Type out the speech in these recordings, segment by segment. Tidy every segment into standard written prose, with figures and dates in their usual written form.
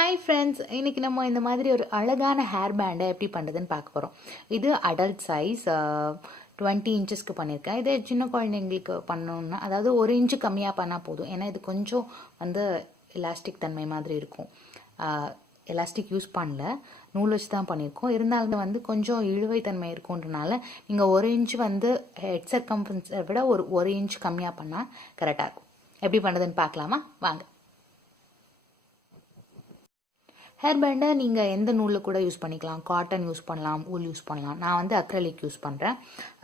Hi friends, இன்றைக்கி நம்ம இந்த மாதிரி ஒரு அழகான ஹேர் பேண்டை எப்படி பண்ணுறதுன்னு பார்க்க போகிறோம். இது அடல்ட் சைஸ் 20 இன்ச்சஸ்க்கு பண்ணியிருக்கேன். இதே சின்ன குழந்தைங்களுக்கு பண்ணணுன்னா, அதாவது 1 இன்ச்சு கம்மியாக பண்ணால் போதும். ஏன்னா இது கொஞ்சம் வந்து எலாஸ்டிக் தன்மை மாதிரி இருக்கும். எலாஸ்டிக் யூஸ் பண்ணல, நூல் வச்சு தான் பண்ணியிருக்கோம். இருந்தாலும் வந்து கொஞ்சம் இழுவை தன்மை இருக்குன்றனால நீங்கள் 1 இன்ச்சு வந்து ஹெட் சர்கம்ஃபரன்ஸை விட ஒரு இன்ச் கம்மியாக பண்ணால் கரெக்டாக இருக்கும். எப்படி பண்ணுறதுன்னு பார்க்கலாமா? வாங்க. ஹேர் பேண்டை நீங்கள் எந்த நூலில் கூட யூஸ் பண்ணிக்கலாம். காட்டன் யூஸ் பண்ணலாம், ஊல் யூஸ் பண்ணலாம். நான் வந்து அக்ரலிக் யூஸ் பண்ணுறேன்.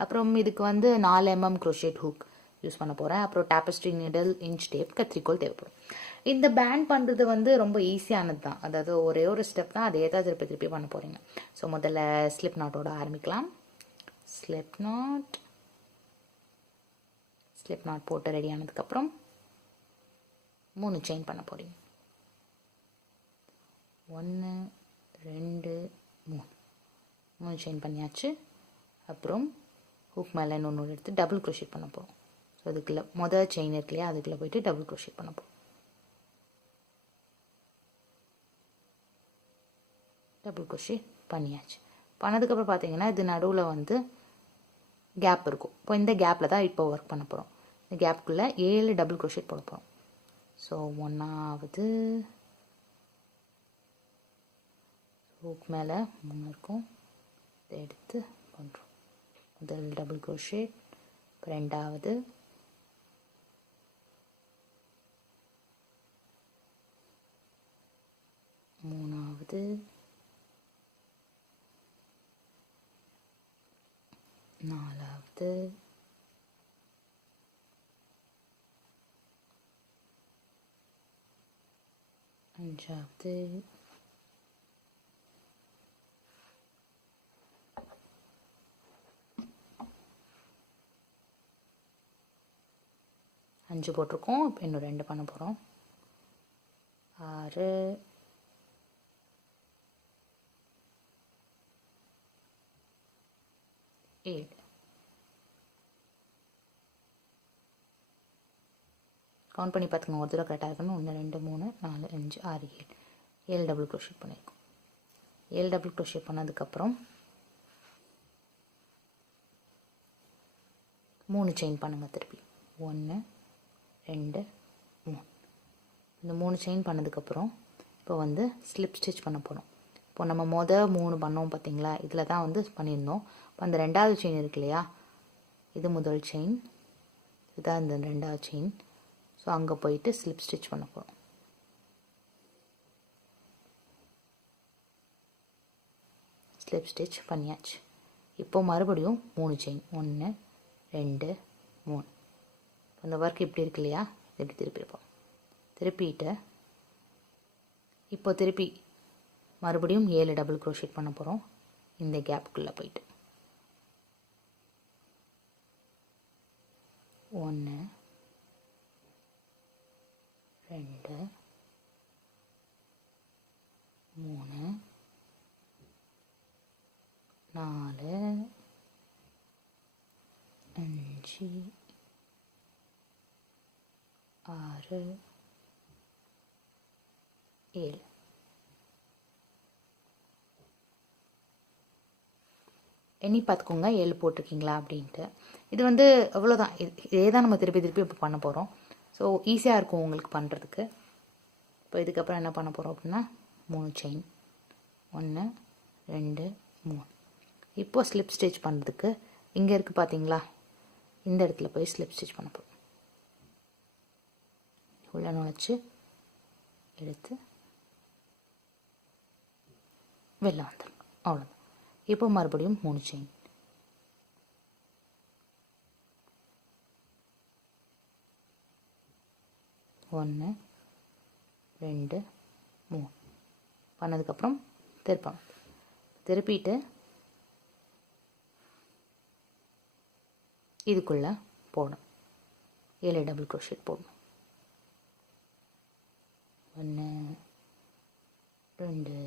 அப்புறம் இதுக்கு வந்து 4 mm க்ரோஷேட் ஹூக் யூஸ் பண்ண போகிறேன். அப்புறம் டேப்பஸ்ட்ரி நீடில், இன்ச் டேப், கத்திரிக்கோல் தேவைப்படும். இந்த பேண்ட் பண்ணுறது வந்து ரொம்ப ஈஸியானது தான். அதாவது ஒரே ஒரு ஸ்டெப் தான், அதே தான் திருப்பி பண்ண போகிறீங்க. ஸோ முதல்ல ஸ்லிப் நாட்டோட ஆரம்பிக்கலாம். ஸ்லிப் நாட் போட்டு ரெடி ஆனதுக்கப்புறம் 3 செயின் பண்ண போகிறீங்க. 1 2 3 செயின் பண்ணியாச்சு. அப்புறம் ஹூக் மேலே இன்னொன்று எடுத்து டபுள் க்ரோஷேட் பண்ண போகிறோம். ஸோ அதுக்குள்ளே மொதல் செயின் இருக்கு இல்லையா, அதுக்குள்ளே போயிட்டு டபுள் க்ரோஷேட் பண்ண போகிறோம். டபுள் க்ரோஷேட் பண்ணியாச்சு. பண்ணதுக்கப்புறம் பார்த்தீங்கன்னா இது நடுவில் வந்து கேப் இருக்கும். இப்போ இந்த கேப்பில் தான் இப்போ ஒர்க் பண்ண போகிறோம். இந்த கேப்புக்குள்ளே 7 டபுள் க்ரோஷேட் போட போகிறோம். ஸோ 1வது ஹூக் மேலே 3 இருக்கும், இதை எடுத்து பண்ணுறோம். முதல் டபுள் க்ரோஷேட், 2வது, 3வது, 4வது, 5வது, 5 போட்டிருக்கோம். இப்போ இன்னும் 2 பண்ண போகிறோம். 6 7. கவுண்ட் பண்ணி பார்த்துக்கோங்க, ஒரு தடவை கரெக்டாக இருக்கணும். 1 2 3 4 5 6 7 டபுள் க்ரோஷேட் பண்ணியிருக்கோம். 7 டபுள் க்ரோஷேட் பண்ணதுக்கப்புறம் 3 செயின் பண்ணுங்கள். திருப்பி 1 2 3. இந்த 3 செயின் பண்ணதுக்கப்புறம் இப்போ வந்து ஸ்லிப் ஸ்டிச் பண்ண போகிறோம். இப்போ நம்ம 3 பண்ணோம் பார்த்தீங்களா, இதில் தான் வந்து பண்ணியிருந்தோம். இப்போ அந்த 2வது செயின் இருக்கு இல்லையா, இது முதல் செயின், இதுதான் இந்த 2வது செயின். ஸோ அங்கே போயிட்டு ஸ்லிப் ஸ்டிச் பண்ண போகிறோம். ஸ்லிப் ஸ்டிச் பண்ணியாச்சு. இப்போ மறுபடியும் 3 செயின், 1 2 3. அந்த ஒர்க் இப்படி இருக்கு இல்லையா, இப்படி திருப்பியிருப்போம். திருப்பிட்டு இப்போ திருப்பி மறுபடியும் 7 டபுள் க்ரோஷேட் பண்ண போகிறோம். இந்த கேப்புக்குள்ளே போயிட்டு 1 2 3 4 5 6 7. எண்ணி பார்த்துக்கோங்க 7 போட்டிருக்கீங்களா அப்படின்ட்டு. இது வந்து அவ்வளோதான். இதே தான் நம்ம திருப்பி இப்போ பண்ண போகிறோம். ஸோ ஈஸியாக இருக்கும் உங்களுக்கு பண்ணுறதுக்கு. இப்போ இதுக்கப்புறம் என்ன பண்ண போகிறோம் அப்படின்னா 3 செயின், 1 2 3. இப்போ ஸ்லிப் ஸ்டிச் பண்ணுறதுக்கு இங்கே இருக்குது பார்த்தீங்களா, இந்த இடத்துல போய் ஸ்லிப் ஸ்டிச் பண்ண போகிறோம். உள்ள நுழைச்சி எடுத்து வெளில வந்துடும். அவ்வளோதான். இப்போ மறுபடியும் 3 செயின், 1 2 3 பண்ணதுக்கப்புறம் திருப்பிட்டு இதுக்குள்ளே போடணும். 7 டபுள் க்ரோஷேட் போடணும். 1 2.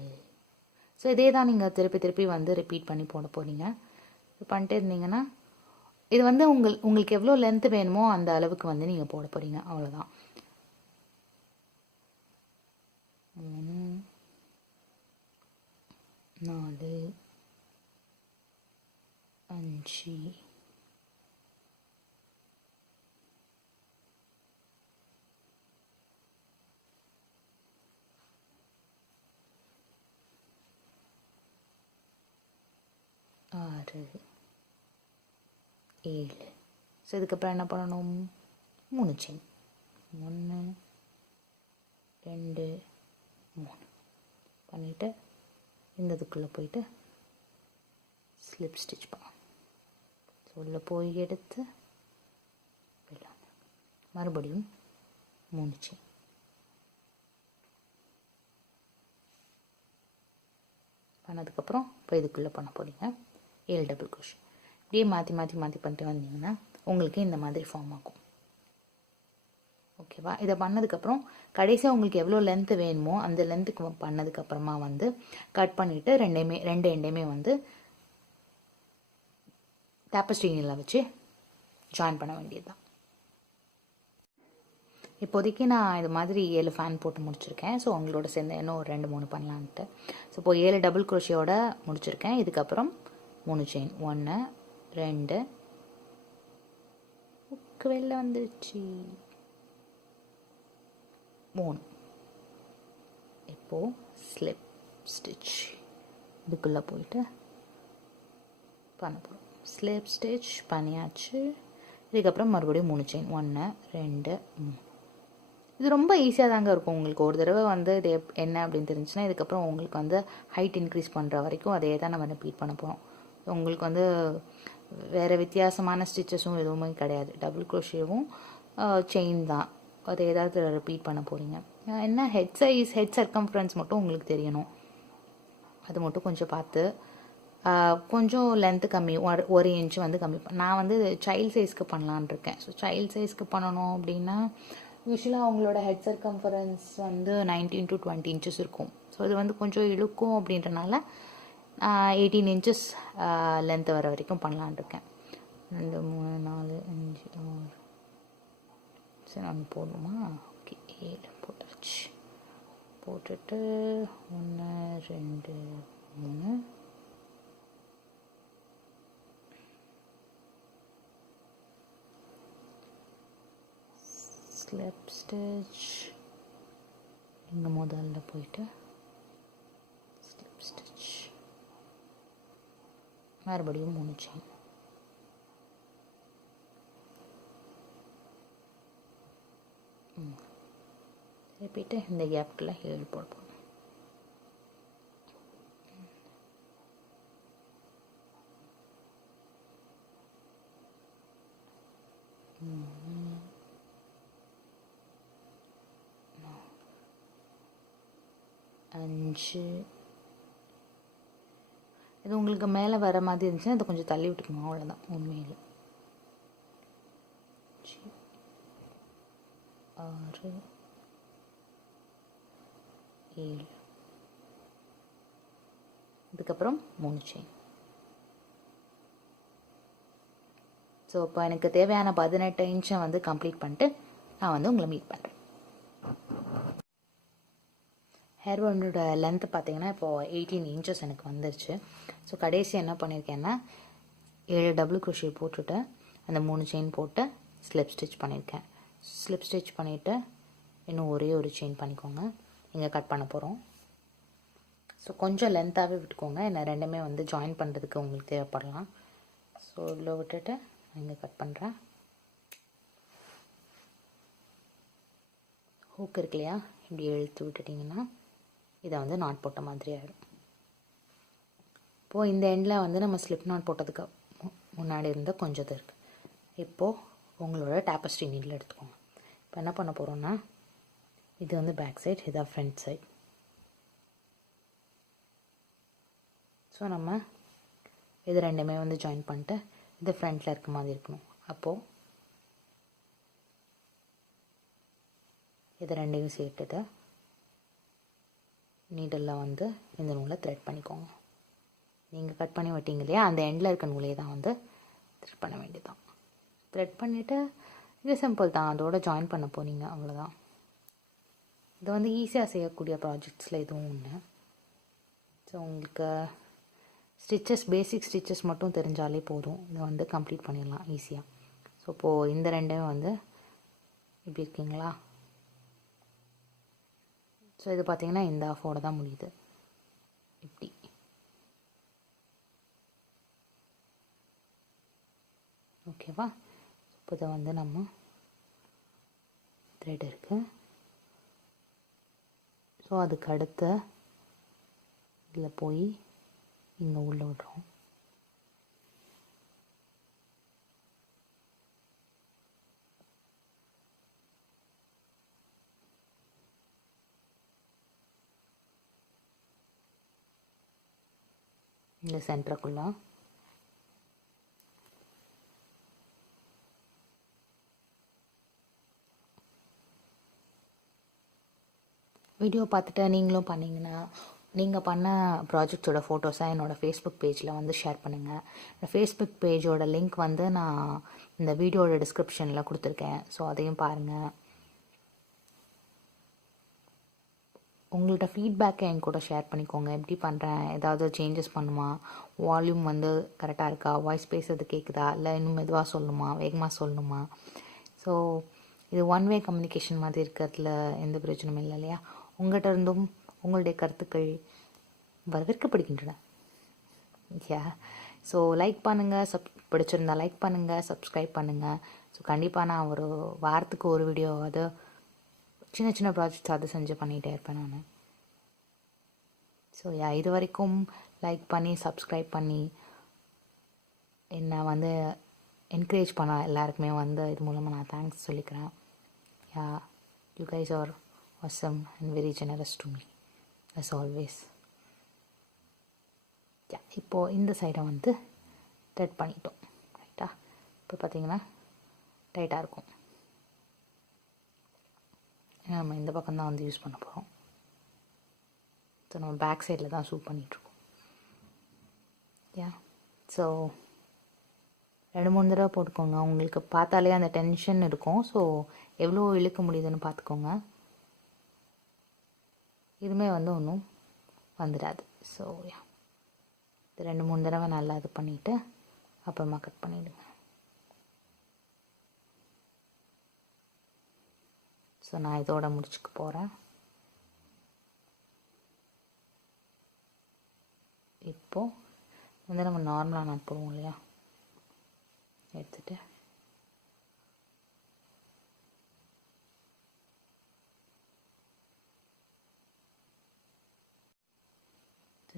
ஸோ இதே தான் நீங்கள் திருப்பி வந்து ரிப்பீட் பண்ணி போட போகிறீங்க. பண்ணிட்டே இருந்தீங்கன்னா இது வந்து உங்களுக்கு எவ்வளோ லென்த்து வேணுமோ அந்த அளவுக்கு வந்து நீங்கள் போட போகிறீங்க. அவ்வளோதான். 3 4 5 6 7. ஸோ இதுக்கப்புறம் என்ன பண்ணணும்? 3 செயின். 1 2 3 பண்ணிவிட்டு இந்த இதுக்குள்ளே போயிட்டு ஸ்லிப் ஸ்டிச் பண்ணணும். ஸோ உள்ளே போய் எடுத்து மறுபடியும் 3 செயின். பண்ணதுக்கப்புறம் இப்போ இதுக்குள்ளே பண்ண போகிறீங்க 7 டபுள் க்ரோஷே. இப்படியே மாற்றி மாற்றி மாற்றி பண்ணிட்டு வந்தீங்கன்னா உங்களுக்கு இந்த மாதிரி ஃபார்ம் ஆகும். ஓகேவா? இதை பண்ணதுக்கப்புறம் கடைசியாக உங்களுக்கு எவ்வளோ லென்த்து வேணுமோ அந்த லென்த்துக்கு பண்ணதுக்கப்புறமா வந்து கட் பண்ணிவிட்டு ரெண்டு எண்டையுமே வந்து டேப்பஸ்ட்ரி நீடில் வச்சு ஜாயின் பண்ண வேண்டியது தான். இப்போதைக்கு நான் இது மாதிரி 7 ஃபேன் போட்டு முடிச்சிருக்கேன். ஸோ உங்களோட சேர்ந்து இன்னும் ஒரு 2-3 பண்ணலான்ட்டு. ஸோ இப்போ 7 டபுள் க்ரோஷியோட முடிச்சிருக்கேன். இதுக்கப்புறம் 3 செயின். 1 2 வெளில வந்துடுச்சு 3. இப்போது ஸ்லிப் ஸ்டிச் இதுக்குள்ளே போயிட்டு பண்ண போகிறோம். ஸ்லிப் ஸ்டிச் பண்ணியாச்சு. இதுக்கப்புறம் மறுபடியும் 3 செயின். 1 2 3. இது ரொம்ப ஈஸியாக தாங்க இருக்கும். உங்களுக்கு ஒரு தடவை வந்து இது என்ன அப்படின்னு தெரிஞ்சுன்னா இதுக்கப்புறம் உங்களுக்கு வந்து ஹைட் இன்க்ரீஸ் பண்ணுற வரைக்கும் அதே தான் நம்ம ரிப்பீட் பண்ண போகிறோம். உங்களுக்கு வந்து வேறு வித்தியாசமான ஸ்டிச்சஸும் எதுவுமே கிடையாது. டபுள் க்ரோஷேவும் செயின் தான். அது ஏதாவது ரிப்பீட் பண்ண போகிறீங்க. என்ன ஹெட் சர்க்கம்ஃபரன்ஸ் மட்டும் உங்களுக்கு தெரியணும். அது மட்டும் கொஞ்சம் பார்த்து கொஞ்சம் லென்த்து கம்மி 1 இன்ச் வந்து கம்மி நான் வந்து சைல்ட் சைஸ்க்கு பண்ணலான் இருக்கேன். ஸோ சைல்ட் சைஸ்க்கு பண்ணணும் அப்படின்னா யூஸ்வலாக அவங்களோட ஹெட் சர்க்கம்ஃபரன்ஸ் வந்து 19 to 20 இன்ச்சஸ் இருக்கும். ஸோ இது வந்து கொஞ்சம் இழுக்கும் அப்படின்றனால 18 இன்ச்சஸ் லென்த்து வர வரைக்கும் பண்ணலான் இருக்கேன். 2 3 4 5 6 சரி நான் போடணுமா? ஓகே 7 போட்டாச்சு. போட்டுட்டு 1 2 3 ஸ்லிப் ஸ்டிச் இங்கே முதல்ல போயிட்டு ஸ்லிப் ஸ்டிச் மறுபடியும் 3 செயின். திருப்பிட்டு இந்த கேப்குள்ளே 7 போடுவோம். அஞ்சு. இது உங்களுக்கு மேலே வர மாதிரி இருந்துச்சுன்னா இதை கொஞ்சம் தள்ளி விட்டுக்கணும். அவ்வளோதான் உண்மையில். 6 7. இதுக்கப்புறம் 3 செயின். ஸோ இப்போ எனக்கு தேவையான 18 இன்ச்சை வந்து கம்ப்ளீட் பண்ணிட்டு நான் வந்து உங்களை மீட் பண்ணுறேன். ஹேர் பேண்டோட லென்த்து பார்த்தீங்கன்னா இப்போது 18 இன்ச்சஸ் எனக்கு வந்துருச்சு. ஸோ கடைசி என்ன பண்ணியிருக்கேன்னா 7 டபுள் க்ரோஷே போட்டுட்டு அந்த 3 செயின் போட்டு ஸ்லிப் ஸ்டிச் பண்ணியிருக்கேன். ஸ்லிப் ஸ்டிச் பண்ணிவிட்டு இன்னும் ஒரே ஒரு செயின் பண்ணிக்கோங்க. இங்கே கட் பண்ண போகிறோம். ஸோ கொஞ்சம் லென்த்தாகவே விட்டுக்கோங்க. என்ன ரெண்டுமே வந்து ஜாயின் பண்ணுறதுக்கு உங்களுக்கு தேவைப்படலாம். ஸோ இவ்வளோ விட்டுட்டு இங்கே கட் பண்ணுறேன். ஹூக் இருக்கு இல்லையா, இப்படி இழுத்து விட்டுட்டிங்கன்னா இதை வந்து நாட் போட்ட மாதிரி ஆகிடும். இப்போது இந்த எண்டில் வந்து நம்ம ஸ்லிப் நாட் போட்டதுக்கு முன்னாடி இருந்த கொஞ்சம் இது இருக்குது. இப்போது உங்களோட டேப்பஸ்ட்ரி நீடில் எடுத்துக்கோங்க. இப்போ என்ன பண்ண போகிறோன்னா இது வந்து பேக் சைட், இதான் ஃப்ரண்ட் சைட். ஸோ நம்ம இது ரெண்டுமே வந்து ஜாயின் பண்ணிட்டு இது ஃப்ரண்ட்டில் இருக்க மாதிரி இருக்கணும். அப்போது இது ரெண்டையும் சேர்த்துட்டு நீடலில் வந்து இந்த நூலை த்ரெட் பண்ணிக்கோங்க. நீங்கள் கட் பண்ணி விட்டீங்க இல்லையா, அந்த எண்டில் இருக்க நூலே தான் வந்து த்ரெட் பண்ண வேண்டியதுதான். த்ரெட் பண்ணிவிட்டு இது சிம்பிள் தான், அதோட ஜாயின் பண்ண போனீங்க, அவ்வளோதான். இது வந்து ஈஸியாக செய்யக்கூடிய ப்ராஜெக்ட்ஸில் இதுவும் ஒன்று. ஸோ உங்களுக்கு ஸ்டிச்சஸ் பேசிக் ஸ்டிச்சஸ் மட்டும் தெரிஞ்சாலே போதும், இதை வந்து கம்ப்ளீட் பண்ணிடலாம் ஈஸியாக. ஸோ இப்போது இந்த ரெண்டையும் வந்து இப்படி இருக்கீங்களா. ஸோ இது பார்த்திங்கன்னா இந்த ஆஃபோடு தான் முடியுது இப்படி. ஓகேவா. இப்போ இதை வந்து நம்ம த்ரெட் இருக்குது. ஸோ அதுக்கு அடுத்த இதில் போய் இங்கே உள்ள விடுறோம். இந்த சென்டருக்குள்ளே வீடியோ பார்த்துட்டு நீங்களும் பண்ணிங்கன்னா நீங்கள் பண்ண ப்ராஜெக்ட்ஸோட ஃபோட்டோஸை என்னோடய ஃபேஸ்புக் பேஜில் வந்து ஷேர் பண்ணுங்கள். என்னோடய ஃபேஸ்புக் பேஜோட லிங்க் வந்து நான் இந்த வீடியோட டிஸ்கிரிப்ஷனில் கொடுத்துருக்கேன். ஸோ அதையும் பாருங்கள். உங்கள்கிட்ட ஃபீட்பேக்கை என் கூட ஷேர் பண்ணிக்கோங்க. எப்படி பண்ணுறேன், ஏதாவது சேஞ்சஸ் பண்ணுமா, வால்யூம் வந்து கரெக்டாக இருக்கா, வாய்ஸ் பேசுறது கேட்குதா, இல்லை இன்னும் மெதுவாக சொல்லணுமா, வேகமாக சொல்லணுமா. ஸோ இது ஒன் வே கம்யூனிகேஷன் மாதிரி இருக்கிறதுல எந்த பிரயோஜனமும் இல்லை இல்லையா. உங்கள்கிட்ட இருந்தும் உங்களுடைய கருத்துக்கள் வரவேற்கப்படுகின்றன. யா. ஸோ லைக் பண்ணுங்கள், பிடிச்சிருந்தா லைக் பண்ணுங்கள், சப்ஸ்கிரைப் பண்ணுங்கள். ஸோ கண்டிப்பாக நான் ஒரு வாரத்துக்கு ஒரு வீடியோவாவது சின்ன சின்ன ப்ராஜெக்ட்ஸ் அது செஞ்சு பண்ணிகிட்டே இருப்பேன் நான். ஸோ யா, இது வரைக்கும் லைக் பண்ணி சப்ஸ்கிரைப் பண்ணி என்னை வந்து என்கரேஜ் பண்ண எல்லாருக்குமே வந்து இது மூலமாக நான் தேங்க்ஸ் சொல்லிக்கிறேன். Yeah, you guys are awesome and very generous to me as always. Yeah, இப்போது இந்த சைடை வந்து த்ரெட் பண்ணிட்டோம் ரைட்டா. இப்போ பார்த்தீங்கன்னா டைட்டாக இருக்கும். நம்ம இந்த பக்கம் தான் வந்து யூஸ் பண்ண போகிறோம். ஸோ நம்ம பேக் சைடில் தான் சூப் பண்ணிகிட்ருக்கோம். யா, ஸோ 2-3 தடவை போட்டுக்கோங்க. உங்களுக்கு பார்த்தாலே அந்த டென்ஷன் இருக்கும். ஸோ எவ்வளோ இழுக்க முடியுதுன்னு பார்த்துக்கோங்க. இதுவுமே வந்து ஒன்றும் வந்துடாது. ஸோ யா, இது 2-3 தடவை நல்லா இது பண்ணிவிட்டு அப்புறமா கட் பண்ணிவிடுங்க. ஸோ நான் இதோட முடிச்சுக்க போகிறேன். இப்போது வந்து நம்ம நார்மலாக நாட் போடுவோம் இல்லையா, எடுத்துகிட்டு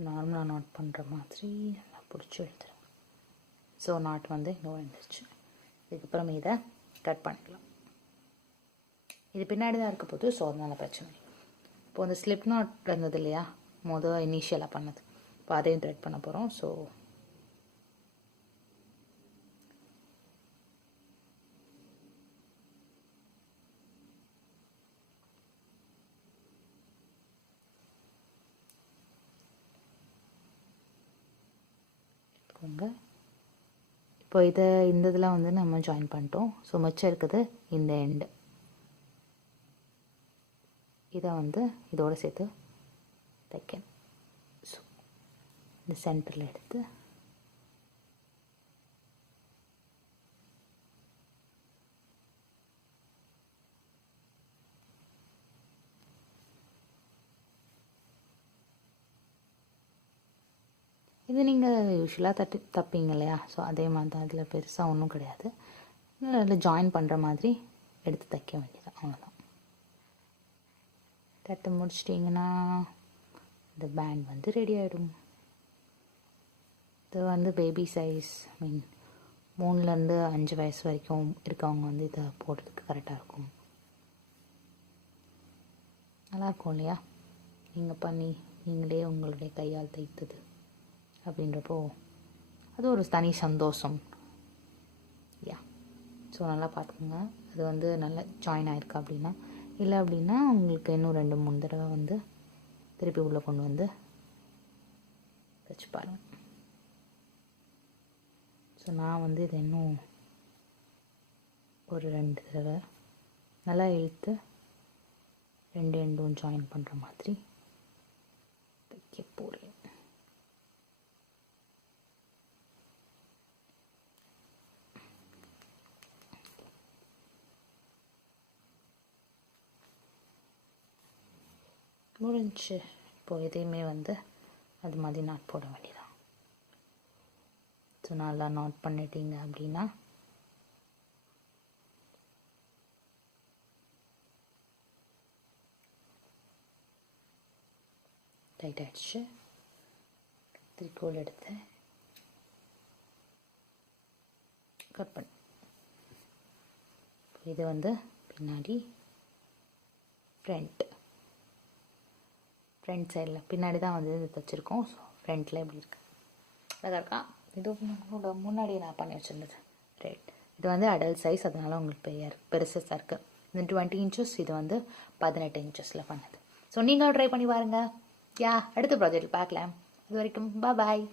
நார்மலாக நாட் பண்ணுற மாதிரி நல்லா பிடிச்சி எடுத்துருவேன். ஸோ நாட் வந்து இங்கே வந்துருச்சு. இதுக்கப்புறம் இதை கட் பண்ணிக்கலாம். இது பின்னாடி தான் இருக்க போது, ஸோ அதனால பிரச்சனை இல்லை. இப்போ அந்த ஸ்லிப் நாட் இருந்தது இல்லையா, இனிஷியலாக பண்ணது, இப்போ அதையும் த்ரெட் பண்ண போகிறோம். ஸோ இப்போ இந்த இதில் வந்து நம்ம ஜாயின் பண்ணிட்டோம். ஸோ மிச்சம் இருக்குது இந்த எண்டு. இதை வந்து இதோடு சேர்த்து தைக்கணும். ஸோ இந்த சென்டரில் எடுத்து இது நீங்கள் யூஸ்வலாக தப்பீங்க இல்லையா. ஸோ அதே மாதிரி தான், அதில் பெருசாக ஒன்றும் கிடையாது. அதில் ஜாயின் பண்ணுற மாதிரி எடுத்து தைக்க வேண்டியது, அவ்வளோதான். தைத்து முடிச்சிட்டிங்கன்னா இந்த பேண்ட் வந்து ரெடி ஆகிடும். இது வந்து பேபி சைஸ், மீன் 3லேருந்து 5 வயசு வரைக்கும் இருக்கவங்க வந்து இதை போடுறதுக்கு கரெக்டாக இருக்கும். நல்லாயிருக்கும் இல்லையா, நீங்கள் பண்ணி நீங்களே உங்களுடைய கையால் தைத்தது அப்படின்றப்போ அது ஒரு தனி சந்தோஷம். யா, ஸோ நல்லா பார்த்துக்கோங்க. அது வந்து நல்லா ஜாயின் ஆகிருக்கா அப்படின்னா, இல்லை அப்படின்னா உங்களுக்கு இன்னும் 2-3 தடவை வந்து திருப்பி உள்ளே கொண்டு வந்து தைச்சு பாருங்கள். ஸோ நான் வந்து இது இன்னும் ஒரு 2 தடவை நல்லா இழுத்து 2 எண்டும் ஜாயின் பண்ணுற மாதிரி தைக்க போகிறேன். முடிஞ்சு. இப்போது இதையுமே வந்து அது மாதிரி நாட் போட வேண்டியதான். ஸோ நல்லா நாட் பண்ணிட்டீங்க அப்படின்னா டைட் ஆகிடுச்சு. திருக்கோள் எடுத்து கட் பண்ணு. இது வந்து பின்னாடி ஃப்ரண்ட் சைடில் பின்னாடி தான் வந்து இது தைச்சிருக்கோம். ஸோ ஃப்ரண்ட்டில் எப்படி இருக்குது அழகாக இருக்கா. இது முன்னாடி நான் பண்ணி வச்சுருந்தது ரைட். இது வந்து அடல்ட் சைஸ், அதனால உங்களுக்கு பெருசாக இருக்குது. இது 20 இன்ச்சஸ், இது வந்து 18 இன்ச்சஸில் பண்ணது. ஸோ நீங்களும் ட்ரை பண்ணி பாருங்கள். அடுத்த ப்ராஜெக்டில் பார்க்கலாம். அது வரைக்கும் பாய்.